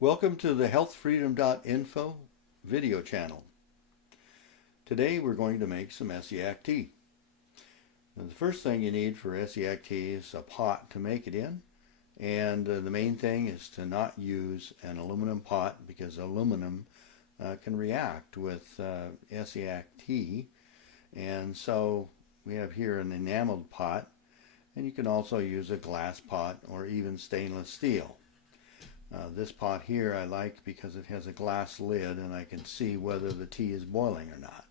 Welcome to the HealthFreedom.info video channel. Today we're going to make some Essiac tea. Now, the first thing you need for Essiac tea is a pot to make it in, and the main thing is to not use an aluminum pot because aluminum can react with Essiac tea, and so we have here an enameled pot, and you can also use a glass pot or even stainless steel. This pot here I like because it has a glass lid and I can see whether the tea is boiling or not.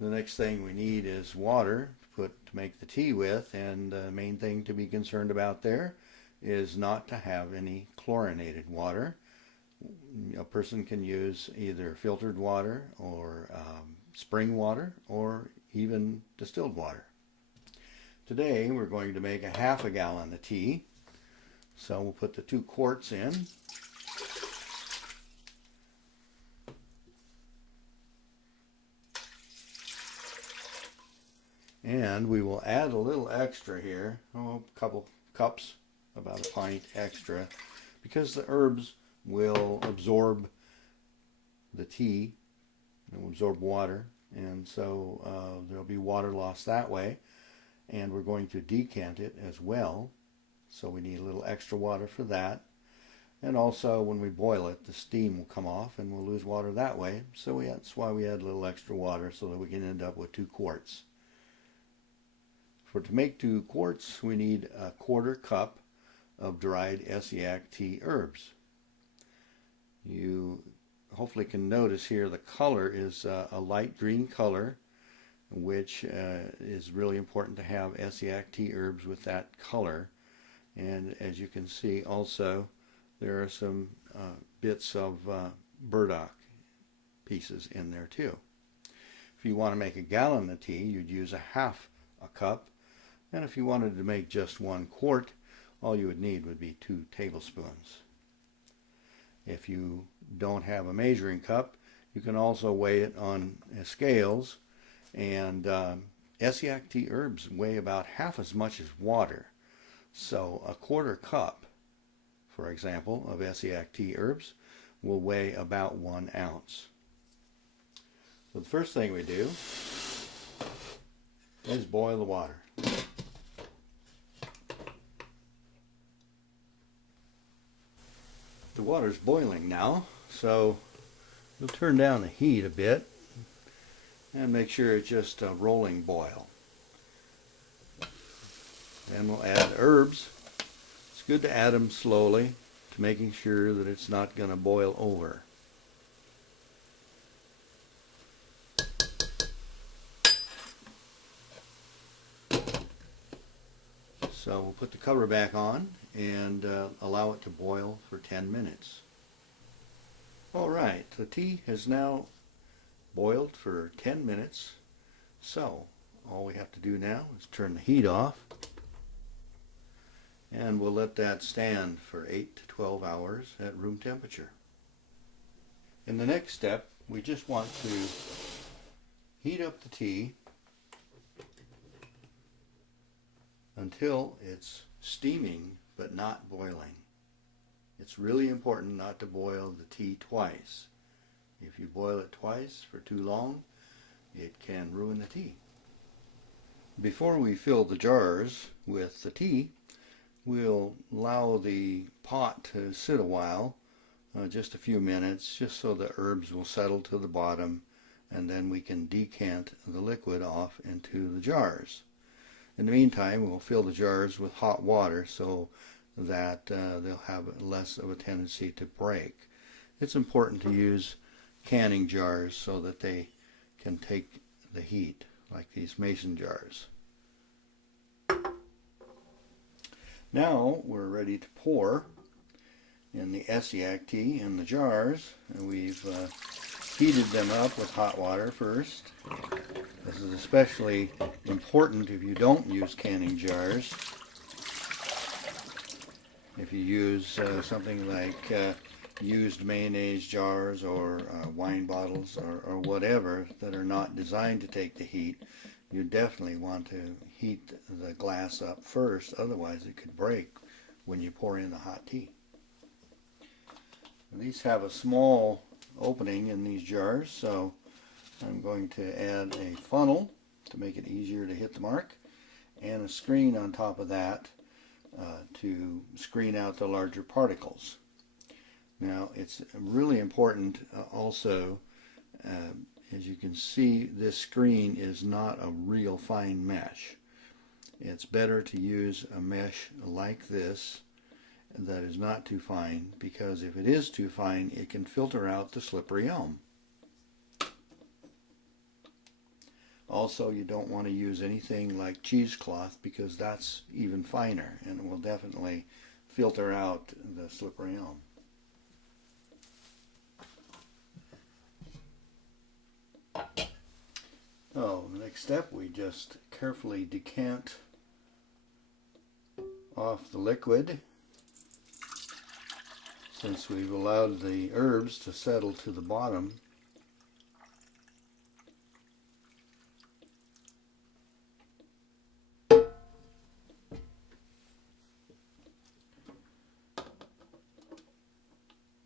The next thing we need is water to make the tea with, and the main thing to be concerned about there is not to have any chlorinated water. A person can use either filtered water or spring water or even distilled water. Today we're going to make a half a gallon of tea. So we'll put the 2 quarts in. And we will add a little extra here, a couple cups, about a pint extra, because the herbs will absorb the tea, it will absorb water, and so there'll be water loss that way. And we're going to decant it as well. So we need a little extra water for that. And also when we boil it, the steam will come off and we'll lose water that way. So that's why we add a little extra water so that we can end up with 2 quarts. To make 2 quarts, we need a 1/4 cup of dried Essiac tea herbs. You hopefully can notice here the color is a light green color, which is really important to have Essiac tea herbs with that color. And as you can see also, there are some bits of burdock pieces in there too. If you want to make a gallon of tea, you'd use a half a cup. And if you wanted to make just 1 quart, all you would need would be 2 tablespoons. If you don't have a measuring cup, you can also weigh it on scales. And Essiac tea herbs weigh about half as much as water. So a 1/4 cup, for example, of Essiac tea herbs will weigh about 1 ounce. So the first thing we do is boil the water. The water's boiling now, so we'll turn down the heat a bit and make sure it's just a rolling boil. Then we'll add herbs. It's good to add them slowly to making sure that it's not going to boil over. So we'll put the cover back on and allow it to boil for 10 minutes. Alright, the tea has now boiled for 10 minutes. So all we have to do now is turn the heat off. And we'll let that stand for 8 to 12 hours at room temperature. In the next step, we just want to heat up the tea until it's steaming but not boiling. It's really important not to boil the tea twice. If you boil it twice for too long, it can ruin the tea. Before we fill the jars with the tea, we'll allow the pot to sit a while, just a few minutes, just so the herbs will settle to the bottom, and then we can decant the liquid off into the jars. In the meantime, we'll fill the jars with hot water so that they'll have less of a tendency to break. It's important to use canning jars so that they can take the heat, like these mason jars. Now we're ready to pour in the Essiac tea in the jars, and we've heated them up with hot water first. This is especially important if you don't use canning jars. If you use something like used mayonnaise jars or wine bottles or whatever that are not designed to take the heat, you definitely want to heat the glass up first, otherwise it could break when you pour in the hot tea. These have a small opening in these jars, so I'm going to add a funnel to make it easier to hit the mark, and a screen on top of that to screen out the larger particles. Now it's really important also, as you can see, this screen is not a real fine mesh. It's better to use a mesh like this that is not too fine, because if it is too fine it can filter out the slippery elm. Also, you don't want to use anything like cheesecloth, because that's even finer and it will definitely filter out the slippery elm. Oh, the next step, we just carefully decant off the liquid, since we've allowed the herbs to settle to the bottom.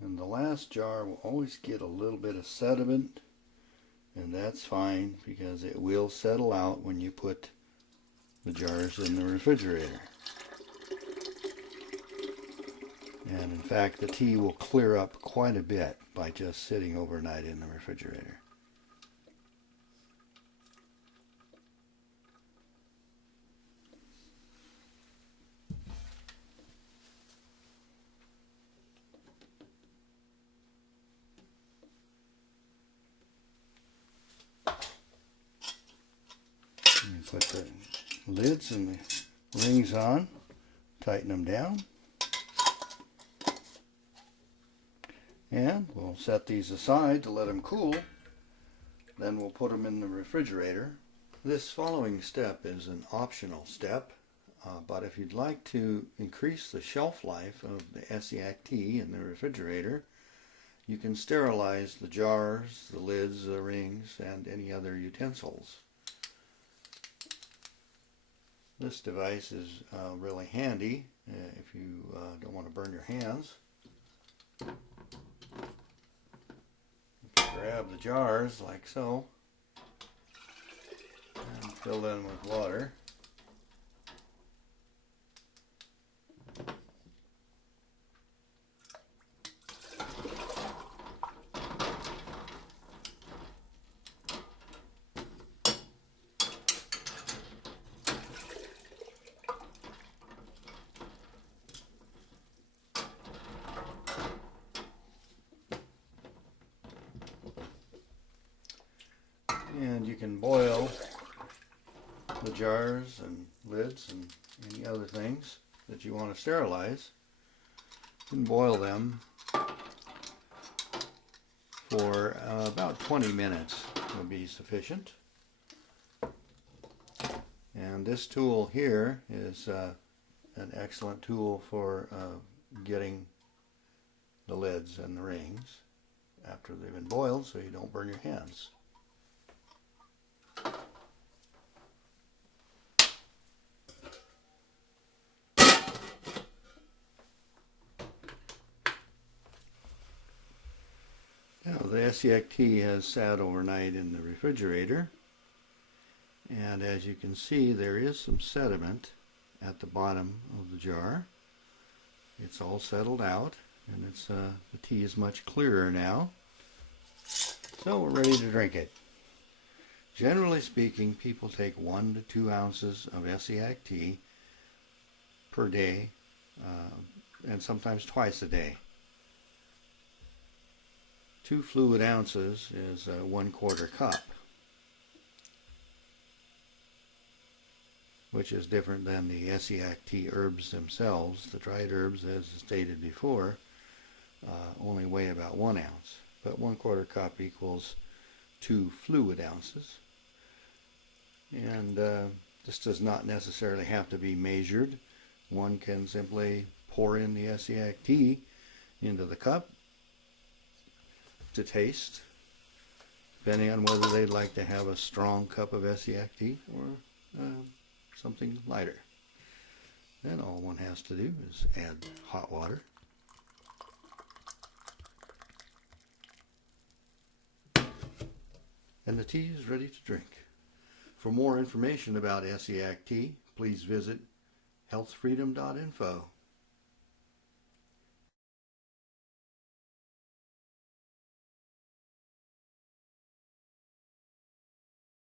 And the last jar will always get a little bit of sediment, and that's fine because it will settle out when you put the jars in the refrigerator. And in fact, the tea will clear up quite a bit by just sitting overnight in the refrigerator. You put the lids and the rings on, tighten them down, and we'll set these aside to let them cool. Then we'll put them in the refrigerator. This following step is an optional step, but if you'd like to increase the shelf life of the Essiac tea in the refrigerator, you can sterilize the jars, the lids, the rings, and any other utensils. This device is really handy if you don't want to burn your hands. Grab the jars like so and fill them with water. And you can boil the jars and lids and any other things that you want to sterilize. You can boil them for about 20 minutes will be sufficient. And this tool here is an excellent tool for getting the lids and the rings after they've been boiled, so you don't burn your hands. Now, the Essiac tea has sat overnight in the refrigerator, and as you can see, there is some sediment at the bottom of the jar. It's all settled out, and the tea is much clearer now, so we're ready to drink it. Generally speaking, people take 1 to 2 ounces of Essiac tea per day, and sometimes twice a day. 2 fluid ounces is 1/4 cup, which is different than the Essiac tea herbs themselves. The dried herbs, as stated before, only weigh about 1 ounce, but 1/4 cup equals 2 fluid ounces. And this does not necessarily have to be measured. One can simply pour in the Essiac tea into the cup to taste, depending on whether they'd like to have a strong cup of Essiac tea or something lighter. Then all one has to do is add hot water and the tea is ready to drink. For more information about Essiac Tea, please visit HealthFreedom.info.